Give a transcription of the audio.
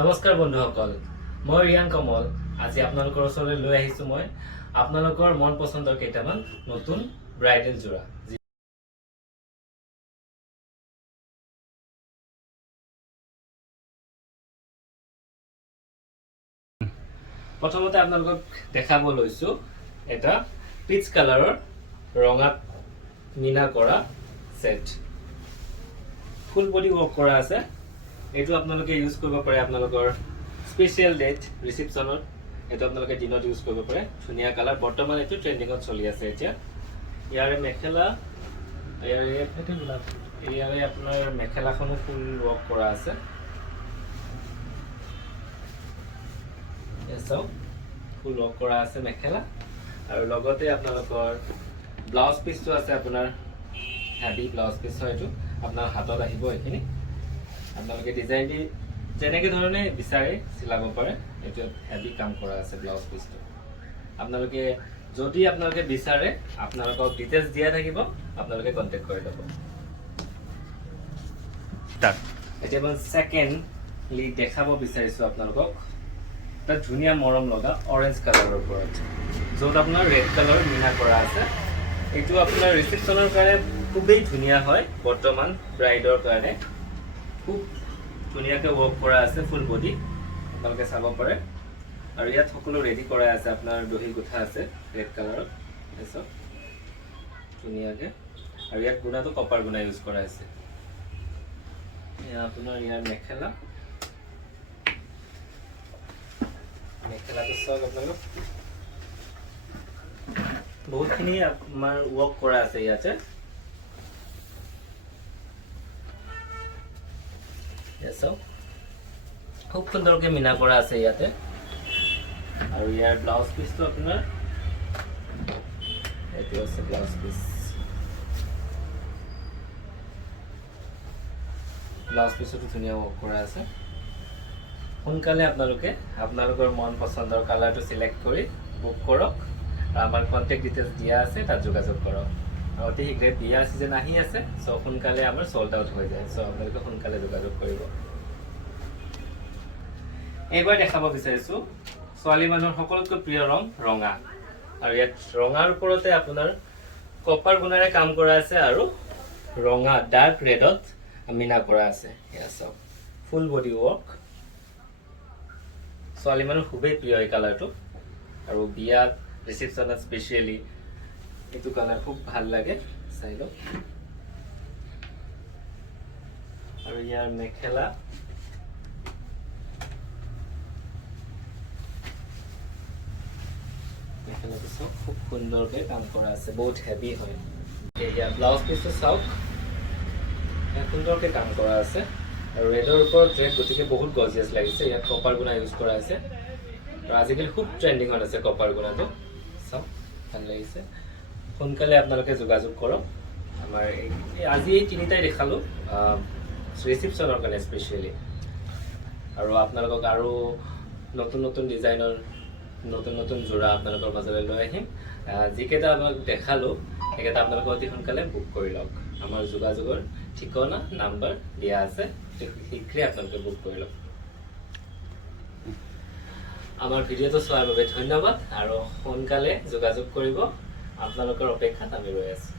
নমস্কাৰ বন্ধুসকল, মই ৰিয়ান কমল। আজি আপোনালোকৰ ওচৰলৈ লৈ আহিছোঁ মই আপোনালোকৰ মন পছন্দৰ কেইটামান নতুন ব্ৰাইডেল জোৰা। প্ৰথমতে আপোনালোকক দেখাব লৈছোঁ এটা পিচ কালাৰৰ ৰঙাত মিনা কৰা সেট। ফুল বডি ৱৰ্ক কৰা আছে। এইটো আপোনালোকে ইউজ কৰিব পাৰে আপোনালোকৰ স্পেচিয়েল ডেট ৰিসেপশনত। এইটো আপোনালোকে দিনত ইউজ কৰিব পাৰে। ধুনীয়া কালাৰ, বৰ্তমান এইটো ট্ৰেন্ডিঙত চলি আছে এতিয়া। ইয়াৰে মেখেলা, ইয়াৰে আপোনাৰ মেখেলাখনো ফুল ৱৰ্ক কৰা আছে। চাওক, ফুল ৱৰ্ক কৰা আছে মেখেলা, আৰু লগতে আপোনালোকৰ ব্লাউজ পিচটো আছে। আপোনাৰ হেভি ব্লাউজ পিচ হয় এইটো। আপোনাৰ হাতত আহিব এইখিনি। আপোনালোকে ডিজাইন দি যেনেকে ধৰণে বিচাৰে চিলাব পাৰে। এইটো হেভি কাম কৰা আছে ব্লাউজ পিচটো। আপোনালোকে যদি আপোনালোকে বিচাৰে আপোনালোকক ডিটেইলছ দিয়া থাকিব, আপোনালোকে কন্টেক্ট কৰি ল'ব। এতিয়া মই সেকেন্ডলি দেখাব বিচাৰিছোঁ আপোনালোকক এটা ধুনীয়া মৰম লগা অৰেঞ্জ কালাৰৰ ওপৰত, য'ত আপোনাৰ ৰেড কালাৰ মিনা কৰা আছে। এইটো আপোনাৰ ৰিসেপশনৰ কাৰণে খুবেই ধুনীয়া হয়। বৰ্তমান ব্ৰাইডৰ কাৰণে খুব ধুনীয়াকৈ ৱৰ্ক কৰা আছে ফুল বডি, আপোনালোকে চাব পাৰে। আৰু ইয়াত সকলো ৰেডি কৰা আছে, আপোনাৰ দহি গুঠা আছে ৰেড কালাৰত। চাওক ধুনীয়াকৈ। আৰু ইয়াত গুণাটো কপাৰ গুণা ইউজ কৰা আছে। আপোনাৰ ইয়াৰ মেখেলা, মেখেলাটো চাওক আপোনালোক, বহুতখিনি আমাৰ ৱৰ্ক কৰা আছে ইয়াতে। চাওক খুব সুন্দৰকৈ মিনা কৰা আছে ইয়াতে। আৰু ইয়াৰ ব্লাউজ পিচটো আপোনাৰ এইটো আছে ব্লাউজ পিচ। ব্লাউজ পিচতো ধুনীয়া ৱৰ্ক কৰা আছে। সোনকালে আপোনালোকে আপোনালোকৰ মন পছন্দৰ কালাৰটো চিলেক্ট কৰি বুক কৰক। আৰু আমাৰ কণ্টেক্ট ডিটেইলছ দিয়া আছে, তাত যোগাযোগ কৰক। আৰু অতি শীঘ্ৰে বিয়াৰ ছিজন আহি আছে, চ' সোনকালে আমাৰ চল্ড আউট হৈ যায়। চ' আপোনালোকে সোনকালে যোগাযোগ কৰিব। এইবাৰ দেখাব বিচাৰিছোঁ ছোৱালী মানুহৰ সকলোতকৈ প্ৰিয় ৰং ৰঙা। আৰু ইয়াত ৰঙাৰ ওপৰতে আপোনাৰ কপাৰ গুণাৰে কাম কৰা আছে, আৰু ৰঙা ডাৰ্ক ৰেডত মিনা কৰা আছে। এয়া চাওক, ফুল বডি ৱৰ্ক। ছোৱালী মানুহৰ খুবেই প্ৰিয় এই কালাৰটো, আৰু বিয়াত ৰিসেপশনত স্পেচিয়েলি এইটো কালাৰ খুব ভাল লাগে। চাই লওক। আৰু ইয়াৰ মেখেলা, মেখেলাটো চাওক খুব সুন্দৰকৈ কাম কৰা আছে, বহুত হেভি হয়। এতিয়া ব্লাউজ পিচটো চাওক, সুন্দৰকৈ কাম কৰা আছে। আৰু ৰেডৰ ওপৰত ৰেড, গতিকে বহুত গৰ্জিয়াছ লাগিছে। ইয়াত কপাৰ গুণা ইউজ কৰা আছে, আৰু আজিকালি খুব ট্ৰেণ্ডিঙত আছে কপাৰ গুণাটো। চাওক ভাল লাগিছে। সোনকালে আপোনালোকে যোগাযোগ কৰক। আমাৰ আজি এই তিনিটাই দেখালোঁ ৰিসেপশনৰ কাৰণে স্পেচিয়েলি। আৰু আপোনালোকক আৰু নতুন নতুন ডিজাইনৰ নতুন নতুন যোৰা আপোনালোকৰ মাজলৈ লৈ আহিম। যিকেইটা আপোনালোক দেখালোঁ সেইকেইটা আপোনালোকে অতি সোনকালে বুক কৰি লওক। আমাৰ যোগাযোগৰ ঠিকনা নাম্বাৰ দিয়া আছে, শীঘ্ৰে আপোনালোকে বুক কৰি লওক। আমাৰ ভিডিঅ'টো চোৱাৰ বাবে ধন্যবাদ, আৰু সোনকালে যোগাযোগ কৰিব। আপোনালোকৰ অপেক্ষাত আমি ৰৈ আছোঁ।